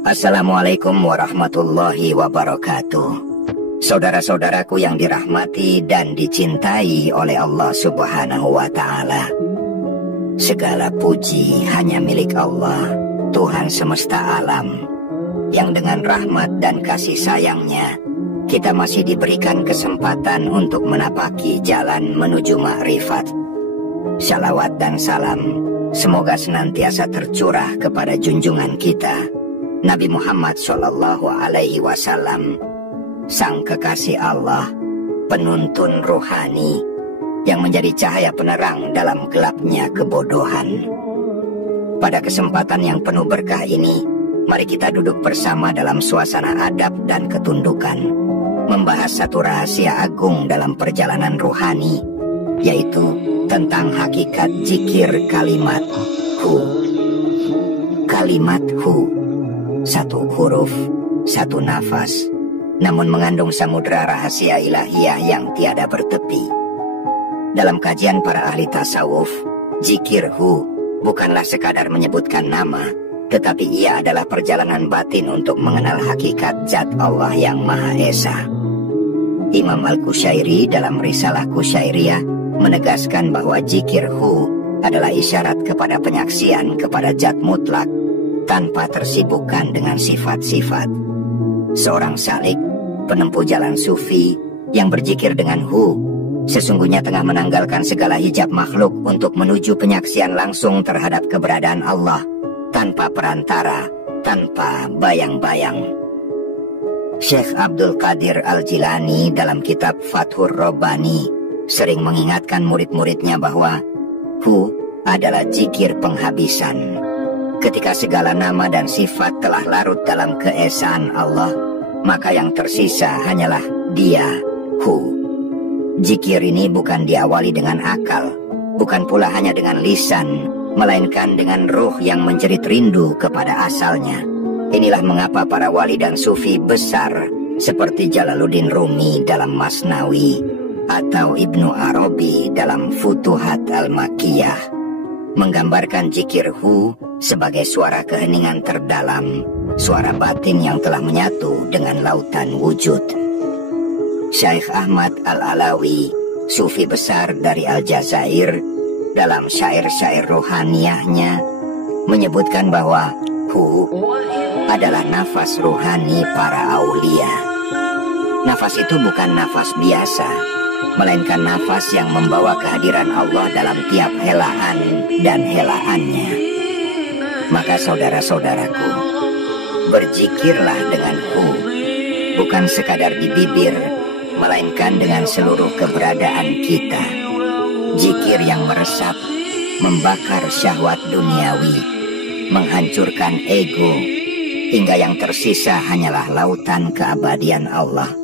Assalamualaikum warahmatullahi wabarakatuh. Saudara-saudaraku yang dirahmati dan dicintai oleh Allah Subhanahu wa Ta'ala, segala puji hanya milik Allah, Tuhan semesta alam, yang dengan rahmat dan kasih sayangnya kita masih diberikan kesempatan untuk menapaki jalan menuju ma'rifat. Shalawat dan salam semoga senantiasa tercurah kepada junjungan kita Nabi Muhammad Shallallahu Alaihi Wasallam, sang kekasih Allah, penuntun rohani yang menjadi cahaya penerang dalam gelapnya kebodohan. Pada kesempatan yang penuh berkah ini, mari kita duduk bersama dalam suasana adab dan ketundukan, membahas satu rahasia agung dalam perjalanan rohani, yaitu tentang hakikat zikir kalimat hu. Kalimat hu, satu huruf, satu nafas, namun mengandung samudera rahasia ilahiyah yang tiada bertepi. Dalam kajian para ahli tasawuf, zikir hu bukanlah sekadar menyebutkan nama, tetapi ia adalah perjalanan batin untuk mengenal hakikat zat Allah yang Maha Esa. Imam Al-Qushairi dalam risalah Qushairiyah menegaskan bahwa zikir hu adalah isyarat kepada penyaksian kepada zat mutlak tanpa tersibukkan dengan sifat-sifat. Seorang salik, penempuh jalan sufi yang berzikir dengan hu, sesungguhnya tengah menanggalkan segala hijab makhluk untuk menuju penyaksian langsung terhadap keberadaan Allah, tanpa perantara, tanpa bayang-bayang. Syekh Abdul Qadir Al-Jilani dalam kitab Fathur Rabbani sering mengingatkan murid-muridnya bahwa hu adalah zikir penghabisan. Ketika segala nama dan sifat telah larut dalam keesaan Allah, maka yang tersisa hanyalah Dia, hu. Zikir ini bukan diawali dengan akal, bukan pula hanya dengan lisan, melainkan dengan ruh yang menjerit rindu kepada asalnya. Inilah mengapa para wali dan sufi besar seperti Jalaluddin Rumi dalam Masnawi atau Ibnu Arabi dalam Futuhat Al-Makkiyah menggambarkan zikir hu sebagai suara keheningan terdalam, suara batin yang telah menyatu dengan lautan wujud. Syekh Ahmad Al-Alawi, sufi besar dari Aljazair, dalam syair-syair rohaniyahnya menyebutkan bahwa hu adalah nafas rohani para aulia. Nafas itu bukan nafas biasa, melainkan nafas yang membawa kehadiran Allah dalam tiap helaan dan helaannya. Maka saudara-saudaraku, berzikirlah dengan hu, bukan sekadar di bibir, melainkan dengan seluruh keberadaan kita. Zikir yang meresap, membakar syahwat duniawi, menghancurkan ego, hingga yang tersisa hanyalah lautan keabadian Allah.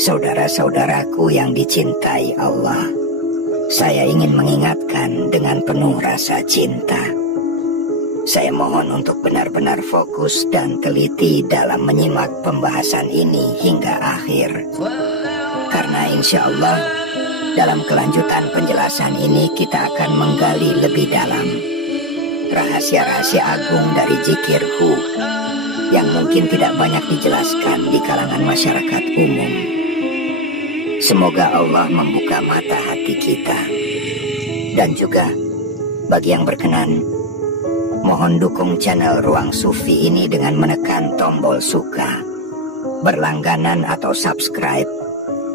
Saudara-saudaraku yang dicintai Allah, saya ingin mengingatkan dengan penuh rasa cinta. Saya mohon untuk benar-benar fokus dan teliti dalam menyimak pembahasan ini hingga akhir. Karena insya Allah dalam kelanjutan penjelasan ini kita akan menggali lebih dalam rahasia-rahasia agung dari zikir hu yang mungkin tidak banyak dijelaskan di kalangan masyarakat umum. Semoga Allah membuka mata hati kita. Dan juga bagi yang berkenan, mohon dukung channel Ruang Sufi ini dengan menekan tombol suka, berlangganan atau subscribe,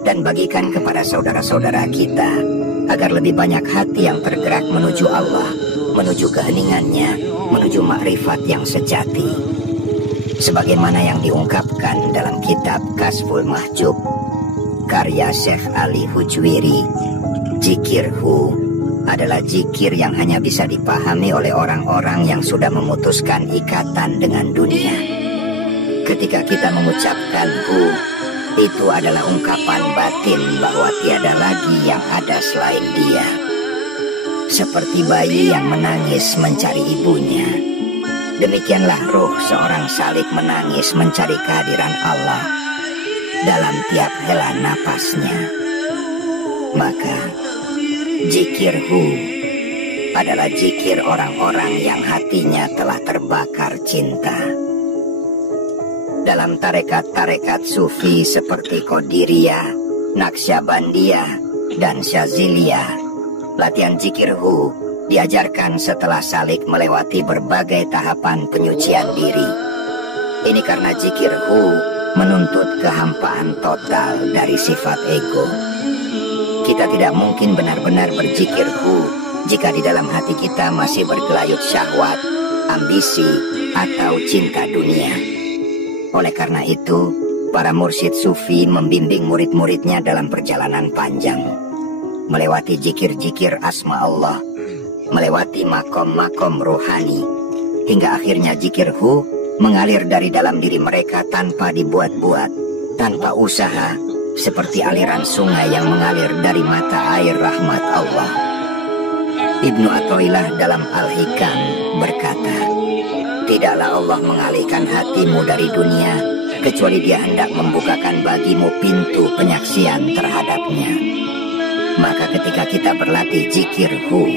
dan bagikan kepada saudara-saudara kita agar lebih banyak hati yang tergerak menuju Allah, menuju keheningannya, menuju makrifat yang sejati. Sebagaimana yang diungkapkan dalam kitab Kasful Mahjub karya Syekh Ali Hujwiri, zikir hu adalah zikir yang hanya bisa dipahami oleh orang-orang yang sudah memutuskan ikatan dengan dunia. Ketika kita mengucapkan hu, itu adalah ungkapan batin bahwa tiada lagi yang ada selain Dia. Seperti bayi yang menangis mencari ibunya, demikianlah ruh seorang salik menangis mencari kehadiran Allah dalam tiap hela napasnya. Maka zikir hu adalah zikir orang-orang yang hatinya telah terbakar cinta, dalam tarekat-tarekat sufi seperti Qadiriyah, Naqsyabandiyah, dan Syaziliyah. Latihan zikir hu diajarkan setelah salik melewati berbagai tahapan penyucian diri. Ini karena zikir hu menuntut kehampaan total dari sifat ego. Kita tidak mungkin benar-benar berzikir hu jika di dalam hati kita masih bergelayut syahwat, ambisi, atau cinta dunia. Oleh karena itu, para mursyid sufi membimbing murid-muridnya dalam perjalanan panjang, melewati zikir-zikir asma Allah, melewati makom-makom rohani, hingga akhirnya zikir hu mengalir dari dalam diri mereka tanpa dibuat-buat, tanpa usaha, seperti aliran sungai yang mengalir dari mata air rahmat Allah. Ibnu Athaillah dalam Al-Hikam berkata, tidaklah Allah mengalihkan hatimu dari dunia kecuali Dia hendak membukakan bagimu pintu penyaksian terhadapnya. Maka ketika kita berlatih zikir hu,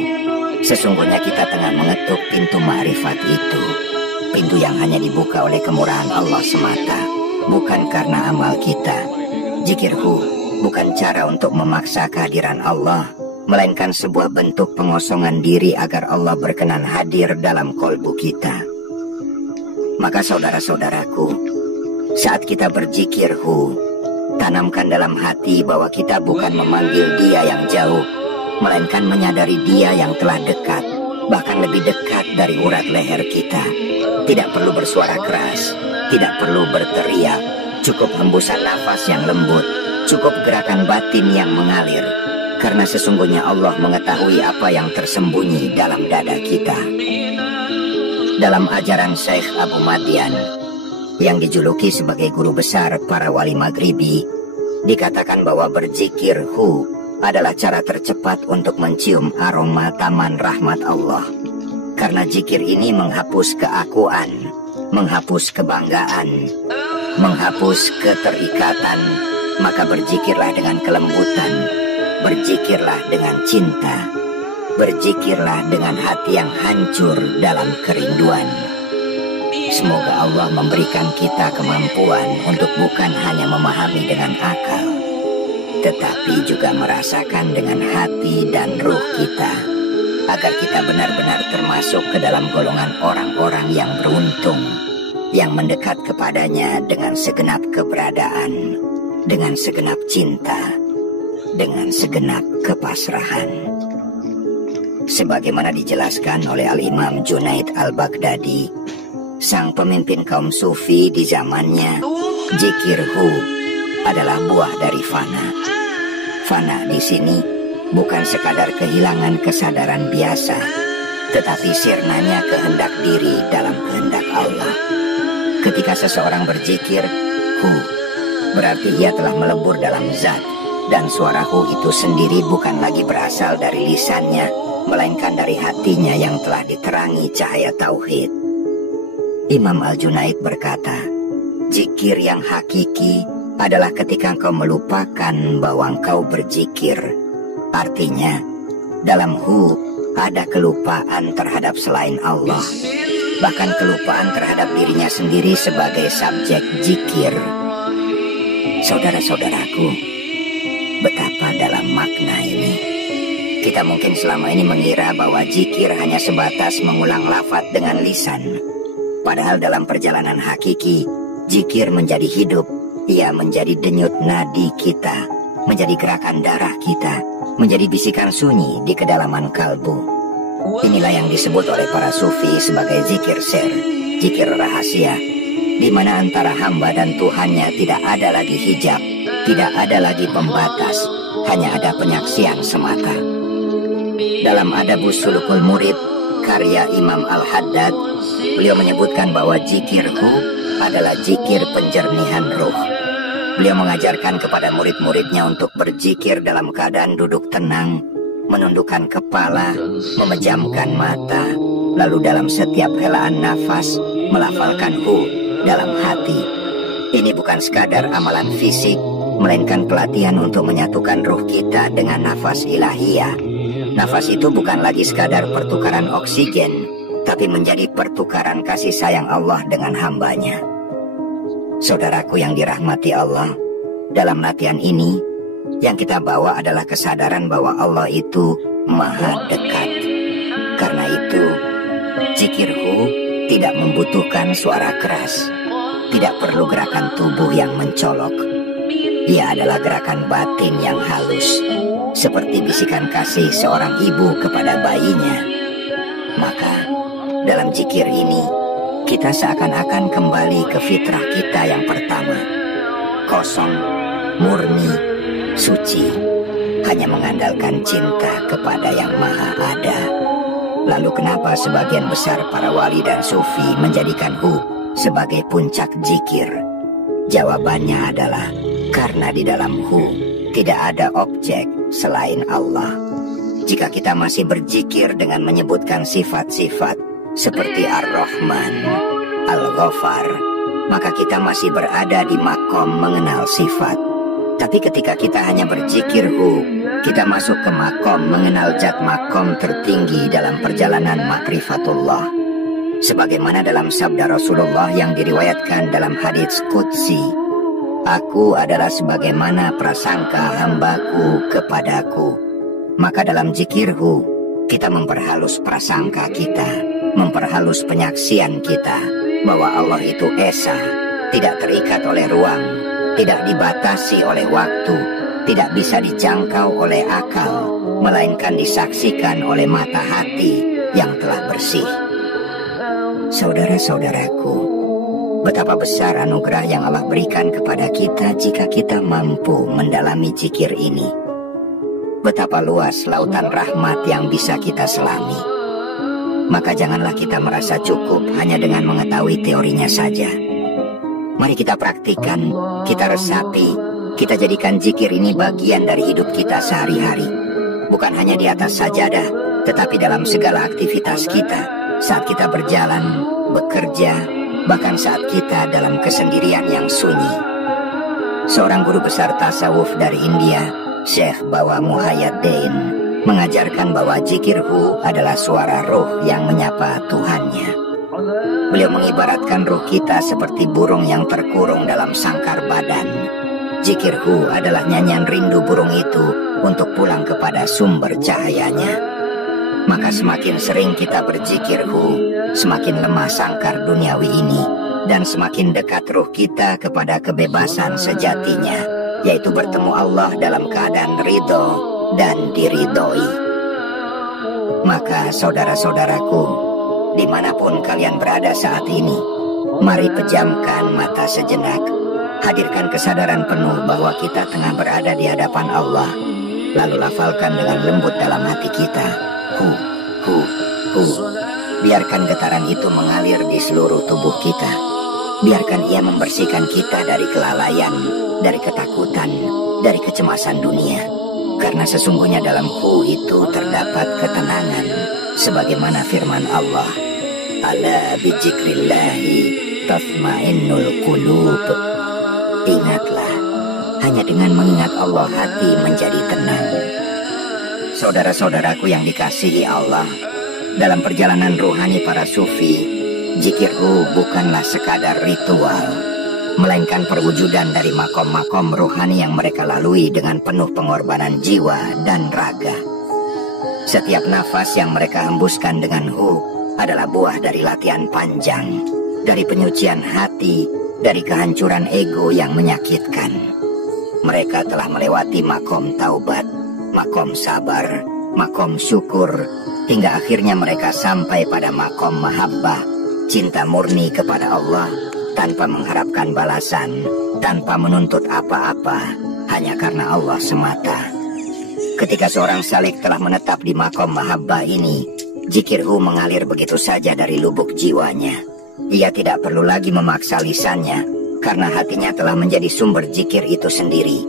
sesungguhnya kita tengah mengetuk pintu ma'rifat itu, pintu yang hanya dibuka oleh kemurahan Allah semata, bukan karena amal kita. Zikir hu bukan cara untuk memaksa kehadiran Allah, melainkan sebuah bentuk pengosongan diri agar Allah berkenan hadir dalam kolbu kita. Maka saudara-saudaraku, saat kita berzikir hu, tanamkan dalam hati bahwa kita bukan memanggil Dia yang jauh, melainkan menyadari Dia yang telah dekat, bahkan lebih dekat dari urat leher kita. Tidak perlu bersuara keras, tidak perlu berteriak, cukup hembusan nafas yang lembut, cukup gerakan batin yang mengalir, karena sesungguhnya Allah mengetahui apa yang tersembunyi dalam dada kita. Dalam ajaran Syekh Abu Madian, yang dijuluki sebagai guru besar para wali maghribi, dikatakan bahwa berzikir hu adalah cara tercepat untuk mencium aroma taman rahmat Allah. Karena zikir ini menghapus keakuan, menghapus kebanggaan, menghapus keterikatan, maka berzikirlah dengan kelembutan, berzikirlah dengan cinta, berzikirlah dengan hati yang hancur dalam kerinduan. Semoga Allah memberikan kita kemampuan untuk bukan hanya memahami dengan akal, tetapi juga merasakan dengan hati dan ruh kita, agar kita benar-benar termasuk ke dalam golongan orang-orang yang beruntung, yang mendekat kepadanya dengan segenap keberadaan, dengan segenap cinta, dengan segenap kepasrahan. Sebagaimana dijelaskan oleh Al-Imam Junaid Al-Baghdadi, sang pemimpin kaum sufi di zamannya, zikir hu adalah buah dari fana. Fana di sini bukan sekadar kehilangan kesadaran biasa, tetapi sirnanya kehendak diri dalam kehendak Allah. Ketika seseorang berzikir hu, berarti ia telah melebur dalam zat, dan suara hu itu sendiri bukan lagi berasal dari lisannya, melainkan dari hatinya yang telah diterangi cahaya tauhid. Imam Al-Junaid berkata, zikir yang hakiki adalah ketika engkau melupakan bahwa engkau berzikir. Artinya, dalam hu ada kelupaan terhadap selain Allah, bahkan kelupaan terhadap dirinya sendiri sebagai subjek zikir. Saudara-saudaraku, betapa dalam makna ini. Kita mungkin selama ini mengira bahwa zikir hanya sebatas mengulang lafaz dengan lisan. Padahal dalam perjalanan hakiki, zikir menjadi hidup. Ia menjadi denyut nadi kita, menjadi gerakan darah kita, menjadi bisikan sunyi di kedalaman kalbu. Inilah yang disebut oleh para sufi sebagai zikir sir, zikir rahasia, di mana antara hamba dan Tuhannya tidak ada lagi hijab, tidak ada lagi pembatas, hanya ada penyaksian semata. Dalam Adabus Sulukul Murid, karya Imam Al-Haddad, beliau menyebutkan bahwa zikir hu adalah zikir penjernihan ruh. Beliau mengajarkan kepada murid-muridnya untuk berzikir dalam keadaan duduk tenang, menundukkan kepala, memejamkan mata, lalu dalam setiap helaan nafas melafalkan hu dalam hati. Ini bukan sekadar amalan fisik, melainkan pelatihan untuk menyatukan ruh kita dengan nafas ilahiyah. Nafas itu bukan lagi sekadar pertukaran oksigen, tapi menjadi pertukaran kasih sayang Allah dengan hambanya. Saudaraku yang dirahmati Allah, dalam latihan ini yang kita bawa adalah kesadaran bahwa Allah itu maha dekat. Karena itu, zikirhu tidak membutuhkan suara keras, tidak perlu gerakan tubuh yang mencolok. Ia adalah gerakan batin yang halus, seperti bisikan kasih seorang ibu kepada bayinya. Maka, dalam zikir ini, kita seakan-akan kembali ke fitrah kita yang pertama. Kosong, murni, suci, hanya mengandalkan cinta kepada yang maha ada. Lalu kenapa sebagian besar para wali dan sufi menjadikan hu sebagai puncak zikir? Jawabannya adalah karena di dalam hu tidak ada objek selain Allah. Jika kita masih berzikir dengan menyebutkan sifat-sifat seperti Ar-Rahman, Al-Ghafar, maka kita masih berada di makom mengenal sifat. Tapi ketika kita hanya berzikir hu, kita masuk ke makom mengenal zat makom tertinggi dalam perjalanan makrifatullah. Sebagaimana dalam sabda Rasulullah yang diriwayatkan dalam hadits qudsi, aku adalah sebagaimana prasangka hambaku kepadaku. Maka dalam zikirhu, kita memperhalus prasangka kita, memperhalus penyaksian kita, bahwa Allah itu esa, tidak terikat oleh ruang, tidak dibatasi oleh waktu, tidak bisa dijangkau oleh akal, melainkan disaksikan oleh mata hati yang telah bersih. Saudara-saudaraku, betapa besar anugerah yang Allah berikan kepada kita jika kita mampu mendalami zikir ini. Betapa luas lautan rahmat yang bisa kita selami. Maka janganlah kita merasa cukup hanya dengan mengetahui teorinya saja. Mari kita praktikkan, kita resapi, kita jadikan zikir ini bagian dari hidup kita sehari-hari. Bukan hanya di atas sajadah, tetapi dalam segala aktivitas kita. Saat kita berjalan, bekerja, bahkan saat kita dalam kesendirian yang sunyi. Seorang guru besar tasawuf dari India, Syekh Bawa Muhayyaddin, mengajarkan bahwa zikirhu adalah suara roh yang menyapa Tuhannya. Beliau mengibaratkan roh kita seperti burung yang terkurung dalam sangkar badan. Zikirhu adalah nyanyian rindu burung itu untuk pulang kepada sumber cahayanya. Maka semakin sering kita berzikirhu, semakin lemah sangkar duniawi ini, dan semakin dekat roh kita kepada kebebasan sejatinya, yaitu bertemu Allah dalam keadaan ridho dan diridhoi. Maka saudara-saudaraku, dimanapun kalian berada saat ini, mari pejamkan mata sejenak, hadirkan kesadaran penuh bahwa kita tengah berada di hadapan Allah, lalu lafalkan dengan lembut dalam hati kita, hu, hu, hu. Biarkan getaran itu mengalir di seluruh tubuh kita. Biarkan ia membersihkan kita dari kelalaian, dari ketakutan, dari kecemasan dunia. Karena sesungguhnya dalam hu itu terdapat ketenangan, sebagaimana firman Allah, ala bizikrillahi tatmainnul qulub. Ingatlah, hanya dengan mengingat Allah hati menjadi tenang. Saudara-saudaraku yang dikasihi Allah, dalam perjalanan ruhani para sufi, zikirhu bukanlah sekadar ritual, melainkan perwujudan dari makom-makom ruhani yang mereka lalui dengan penuh pengorbanan jiwa dan raga. Setiap nafas yang mereka hembuskan dengan hu adalah buah dari latihan panjang, dari penyucian hati, dari kehancuran ego yang menyakitkan. Mereka telah melewati makom taubat, makom sabar, makom syukur, hingga akhirnya mereka sampai pada makom mahabbah, cinta murni kepada Allah, tanpa mengharapkan balasan, tanpa menuntut apa-apa, hanya karena Allah semata. Ketika seorang salik telah menetap di makom mahabbah ini, zikirhu mengalir begitu saja dari lubuk jiwanya. Ia tidak perlu lagi memaksa lisannya, karena hatinya telah menjadi sumber zikir itu sendiri.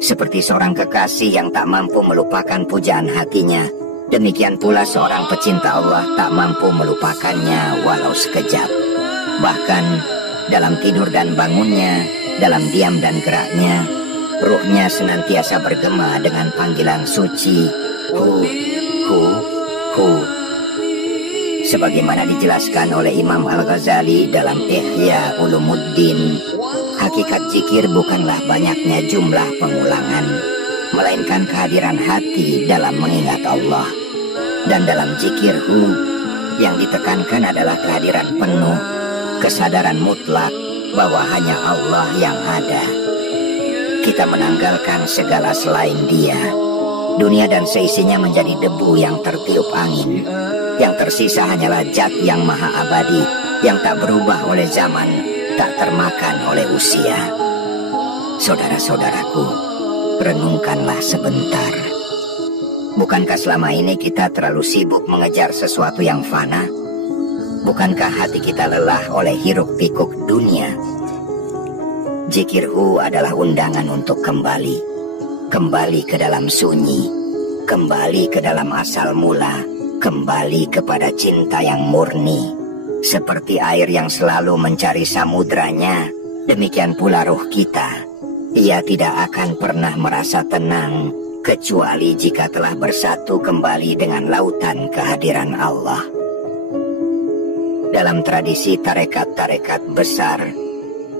Seperti seorang kekasih yang tak mampu melupakan pujaan hatinya, demikian pula seorang pecinta Allah tak mampu melupakannya walau sekejap. Bahkan dalam tidur dan bangunnya, dalam diam dan geraknya, ruhnya senantiasa bergema dengan panggilan suci, hu, hu, hu. Sebagaimana dijelaskan oleh Imam Al-Ghazali dalam Ihya Ulumuddin, Hakikat zikir bukanlah banyaknya jumlah pengulangan, melainkan kehadiran hati dalam mengingat Allah. Dan dalam zikir yang ditekankan adalah kehadiran penuh, kesadaran mutlak bahwa hanya Allah yang ada. Kita menanggalkan segala selain Dia. Dunia dan seisinya menjadi debu yang tertiup angin. Yang tersisa hanyalah zat yang maha abadi, yang tak berubah oleh zaman, tak termakan oleh usia. Saudara-saudaraku, renungkanlah sebentar. Bukankah selama ini kita terlalu sibuk mengejar sesuatu yang fana? Bukankah hati kita lelah oleh hiruk-pikuk dunia? Zikirhu adalah undangan untuk kembali ke dalam sunyi, kembali ke dalam asal mula, kembali kepada cinta yang murni. Seperti air yang selalu mencari samudranya, demikian pula ruh kita. Ia tidak akan pernah merasa tenang kecuali jika telah bersatu kembali dengan lautan kehadiran Allah. Dalam tradisi tarekat-tarekat besar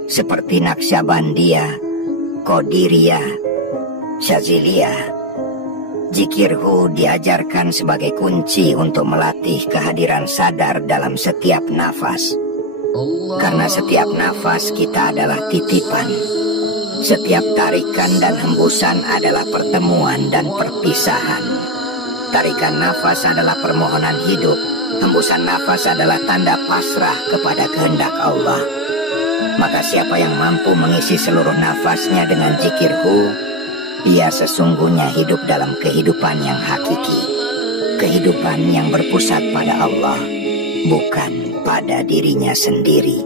seperti Naqsyabandiyah, Qadiriyah, Syaziliyah, zikirhu diajarkan sebagai kunci untuk melatih kehadiran sadar dalam setiap nafas. Karena setiap nafas kita adalah titipan. Setiap tarikan dan hembusan adalah pertemuan dan perpisahan. Tarikan nafas adalah permohonan hidup. Hembusan nafas adalah tanda pasrah kepada kehendak Allah. Maka siapa yang mampu mengisi seluruh nafasnya dengan zikirhu, ia sesungguhnya hidup dalam kehidupan yang hakiki. Kehidupan yang berpusat pada Allah, bukan pada dirinya sendiri.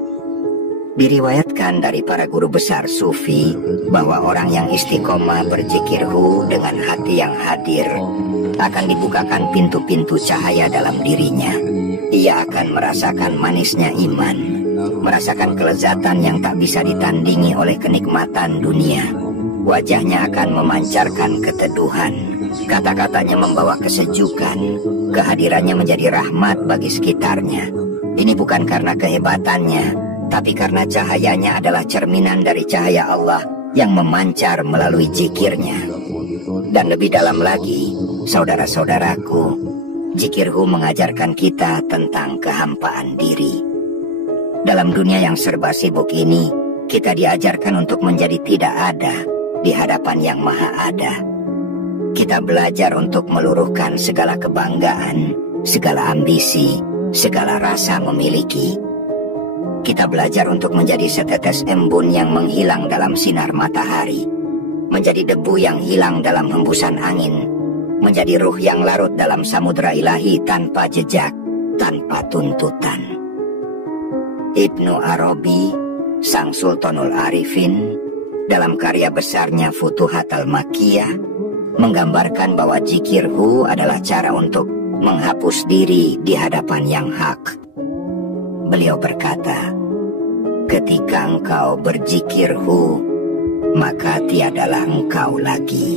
Diriwayatkan dari para guru besar sufi bahwa orang yang istiqomah berzikirhu dengan hati yang hadir akan dibukakan pintu-pintu cahaya dalam dirinya. Ia akan merasakan manisnya iman, merasakan kelezatan yang tak bisa ditandingi oleh kenikmatan dunia. Wajahnya akan memancarkan keteduhan, kata-katanya membawa kesejukan, kehadirannya menjadi rahmat bagi sekitarnya. Ini bukan karena kehebatannya, tapi karena cahayanya adalah cerminan dari cahaya Allah yang memancar melalui zikirnya. Dan lebih dalam lagi, saudara-saudaraku, zikirhu mengajarkan kita tentang kehampaan diri. Dalam dunia yang serba sibuk ini, kita diajarkan untuk menjadi tidak ada di hadapan yang maha ada. Kita belajar untuk meluruhkan segala kebanggaan, segala ambisi, segala rasa memiliki. Kita belajar untuk menjadi setetes embun yang menghilang dalam sinar matahari, menjadi debu yang hilang dalam hembusan angin, menjadi ruh yang larut dalam samudra ilahi tanpa jejak, tanpa tuntutan. Ibnu Arabi, sang Sultanul Arifin, dalam karya besarnya Futuhat al-Makkiyah, menggambarkan bahwa zikirhu adalah cara untuk menghapus diri di hadapan yang hak. Beliau berkata, ketika engkau berzikirhu, maka tiadalah engkau lagi,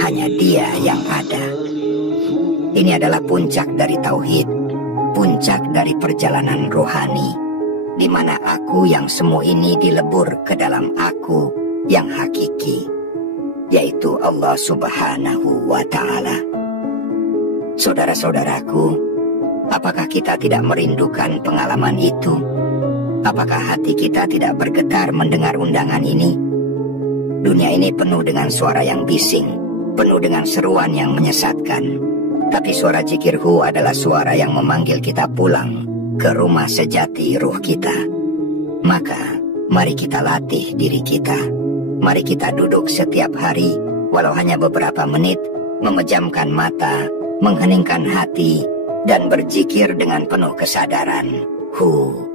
hanya Dia yang ada. Ini adalah puncak dari tauhid, puncak dari perjalanan rohani, di mana aku yang semu ini dilebur ke dalam aku yang hakiki, yaitu Allah Subhanahu wa Ta'ala. Saudara-saudaraku, apakah kita tidak merindukan pengalaman itu? Apakah hati kita tidak bergetar mendengar undangan ini? Dunia ini penuh dengan suara yang bising, penuh dengan seruan yang menyesatkan. Tapi suara zikirhu adalah suara yang memanggil kita pulang ke rumah sejati ruh kita. Maka, mari kita latih diri kita. Mari kita duduk setiap hari, walau hanya beberapa menit, memejamkan mata, mengheningkan hati, dan berzikir dengan penuh kesadaran. Hu.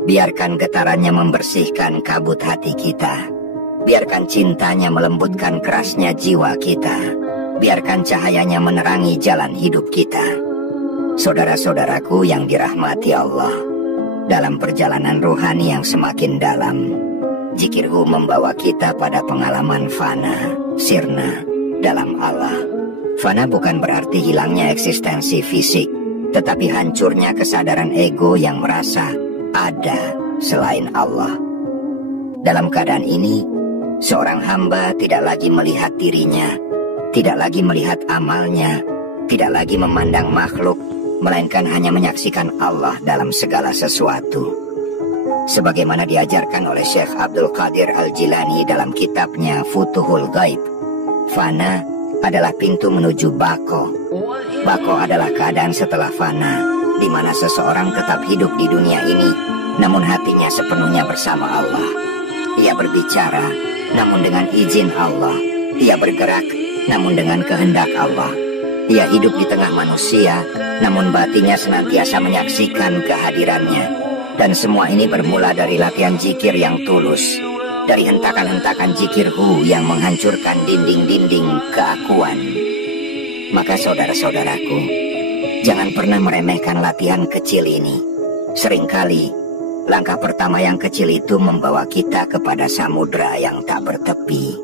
Biarkan getarannya membersihkan kabut hati kita. Biarkan cintanya melembutkan kerasnya jiwa kita. Biarkan cahayanya menerangi jalan hidup kita. Saudara-saudaraku yang dirahmati Allah, dalam perjalanan rohani yang semakin dalam, zikirhu membawa kita pada pengalaman fana, sirna, dalam Allah. Fana bukan berarti hilangnya eksistensi fisik, tetapi hancurnya kesadaran ego yang merasa ada selain Allah. Dalam keadaan ini, seorang hamba tidak lagi melihat dirinya, tidak lagi melihat amalnya, tidak lagi memandang makhluk, melainkan hanya menyaksikan Allah dalam segala sesuatu. Sebagaimana diajarkan oleh Syekh Abdul Qadir Al-Jilani dalam kitabnya Futuhul Ghaib, fana adalah pintu menuju bako. Bako adalah keadaan setelah fana, di mana seseorang tetap hidup di dunia ini, namun hatinya sepenuhnya bersama Allah. Ia berbicara, namun dengan izin Allah. Ia bergerak, namun dengan kehendak Allah. Ia hidup di tengah manusia, namun batinnya senantiasa menyaksikan kehadirannya. Dan semua ini bermula dari latihan zikir yang tulus, dari hentakan-hentakan zikir yang menghancurkan dinding-dinding keakuan. Maka saudara-saudaraku, jangan pernah meremehkan latihan kecil ini. Seringkali langkah pertama yang kecil itu membawa kita kepada samudra yang tak bertepi.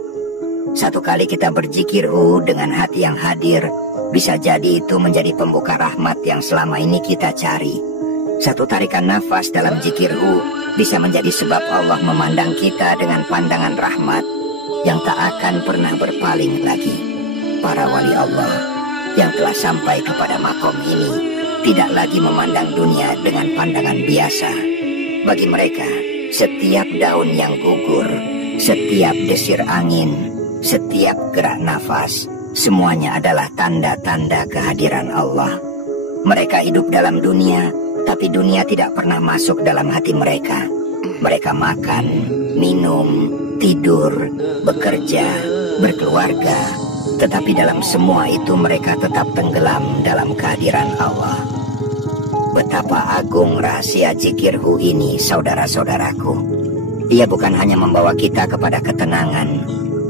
Satu kali kita berzikir dengan hati yang hadir, bisa jadi itu menjadi pembuka rahmat yang selama ini kita cari. Satu tarikan nafas dalam zikir bisa menjadi sebab Allah memandang kita dengan pandangan rahmat yang tak akan pernah berpaling lagi. Para wali Allah yang telah sampai kepada makom ini tidak lagi memandang dunia dengan pandangan biasa. Bagi mereka, setiap daun yang gugur, setiap desir angin, setiap gerak nafas, semuanya adalah tanda-tanda kehadiran Allah. Mereka hidup dalam dunia, tapi dunia tidak pernah masuk dalam hati mereka. Mereka makan, minum, tidur, bekerja, berkeluarga, tetapi dalam semua itu mereka tetap tenggelam dalam kehadiran Allah. Betapa agung rahasia zikir ini, saudara-saudaraku. Ia bukan hanya membawa kita kepada ketenangan,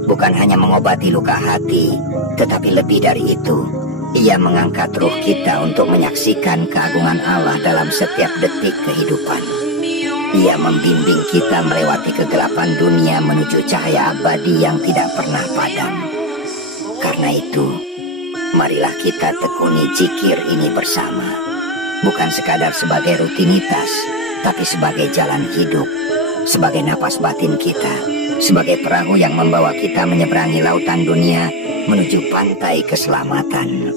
bukan hanya mengobati luka hati, tetapi lebih dari itu, ia mengangkat ruh kita untuk menyaksikan keagungan Allah dalam setiap detik kehidupan. Ia membimbing kita melewati kegelapan dunia menuju cahaya abadi yang tidak pernah padam. Karena itu, marilah kita tekuni zikir ini bersama. Bukan sekadar sebagai rutinitas, tapi sebagai jalan hidup, sebagai napas batin kita, sebagai perahu yang membawa kita menyeberangi lautan dunia menuju pantai keselamatan.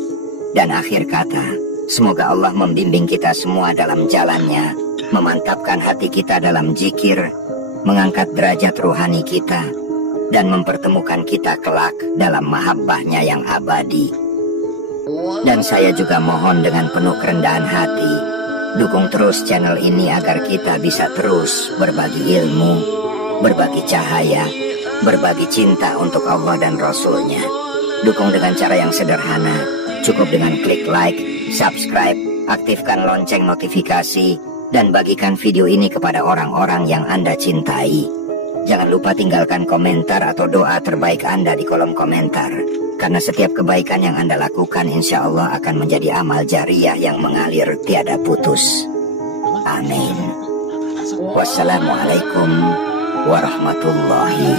Dan akhir kata, semoga Allah membimbing kita semua dalam jalannya, memantapkan hati kita dalam zikir, mengangkat derajat rohani kita, dan mempertemukan kita kelak dalam mahabbahnya yang abadi. Dan saya juga mohon dengan penuh kerendahan hati, dukung terus channel ini agar kita bisa terus berbagi ilmu, berbagi cahaya, berbagi cinta untuk Allah dan Rasul-Nya. Dukung dengan cara yang sederhana, cukup dengan klik like, subscribe, aktifkan lonceng notifikasi, dan bagikan video ini kepada orang-orang yang Anda cintai. Jangan lupa tinggalkan komentar atau doa terbaik Anda di kolom komentar. Karena setiap kebaikan yang Anda lakukan insya Allah akan menjadi amal jariah yang mengalir tiada putus. Amin. Wassalamualaikum warahmatullahi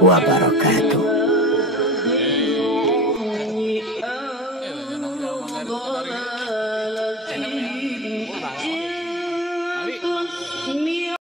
wabarakatuh.